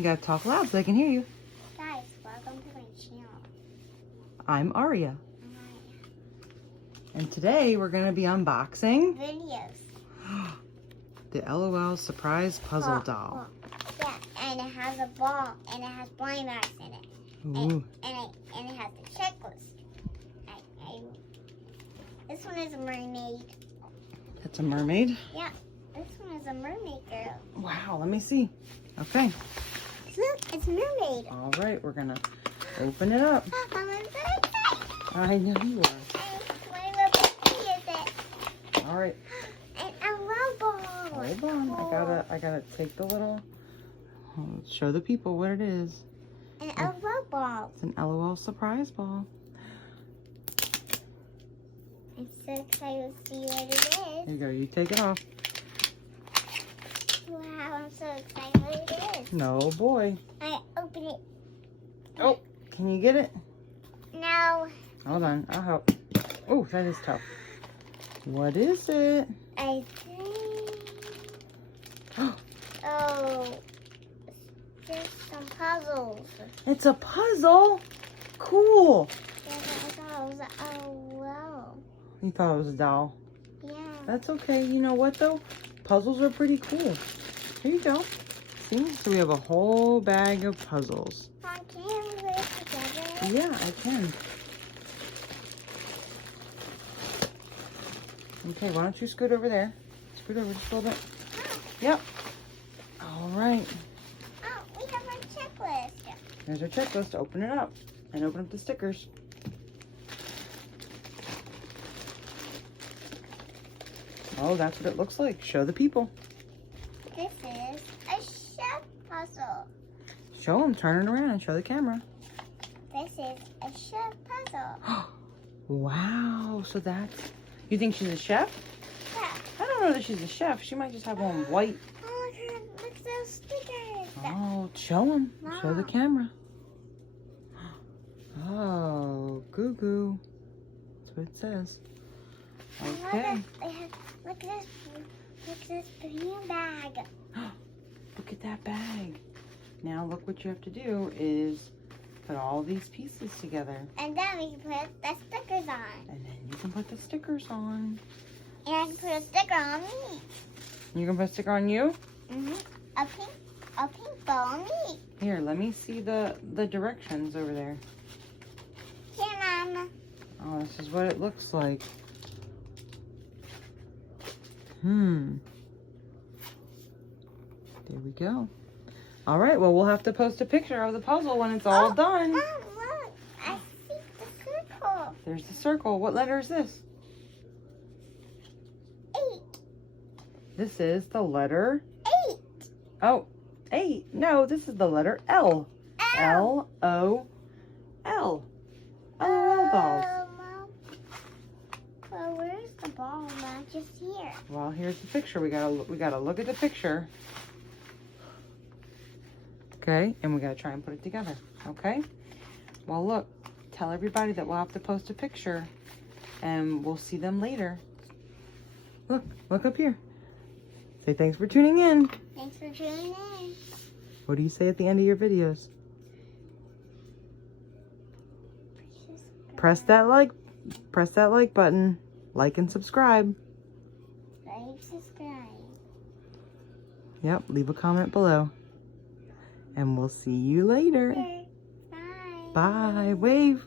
You gotta talk loud so I can hear you. Guys, welcome to my channel. I'm Aria. Alright. And today we're gonna be unboxing Videos. the LOL Surprise Puzzle Doll. Yeah, and it has a ball, and it has blind bags in it. Ooh. And it has the checklist. This one is a mermaid. That's a mermaid? Yeah, this one is a mermaid girl. Wow, let me see. Okay. Look, it's a mermaid. All right, we're gonna open it up. I'm so excited. I know you are. My little baby is it. All right, And a robot. hold on. I gotta take the little, show the people what it is. And a robot. It's an LOL Surprise Ball. I'm so excited to see what it is. Here you go, you take it off. Wow, I'm so excited what it is. No, boy. I open it. Oh, can you get it? No, Hold on, I'll help. Oh, that is tough. What is it? I think. Oh, there's some puzzles. It's a puzzle? Cool. Yeah, I thought it was wow. You thought it was a doll. Yeah. That's okay. You know what, though? Puzzles are pretty cool. Here you go. See? So we have a whole bag of puzzles. Mom, can you put it together? Yeah, I can. Okay, why don't you scoot over there? Scoot over just a little bit. Yep. All right. Oh, we have our checklist. There's our checklist. Open it up. And open up the stickers. Oh, that's what it looks like. Show the people. This is a chef puzzle. Show them. Turn it around and show the camera. This is a chef puzzle. Wow. So that's... You think she's a chef? Yeah. I don't know that she's a chef. She might just have one white. Oh, look at those stickers. Oh, show them. Show the Wow. camera. Oh, goo goo. That's what it says. Okay. Look at this green bag. Look at that bag. Now look what you have to do is put all these pieces together. And then we can put the stickers on. And then you can put the stickers on. And I can put a sticker on me. You can put a sticker on you? A pink ball on me. Here, let me see the directions over there. Here, Mama. Oh, this is what it looks like. There we go. All right, well, we'll have to post a picture of the puzzle when it's all done. Mom, look. I see the circle. There's the circle. What letter is this? 8. This is the letter... 8. Oh, 8. No, this is the letter L. L-O-L. LOL dolls. Mom. Well, where's the ball? Not just here. Well, here's the picture. We gotta look at the picture. Okay, and we gotta try and put it together. Okay. Well, look. Tell everybody that we'll have to post a picture, and we'll see them later. Look up here. Say thanks for tuning in. Thanks for tuning in. What do you say at the end of your videos? Press that like button. Like and subscribe. Like, subscribe. Yep, leave a comment below. And we'll see you later. Bye. Bye. Wave.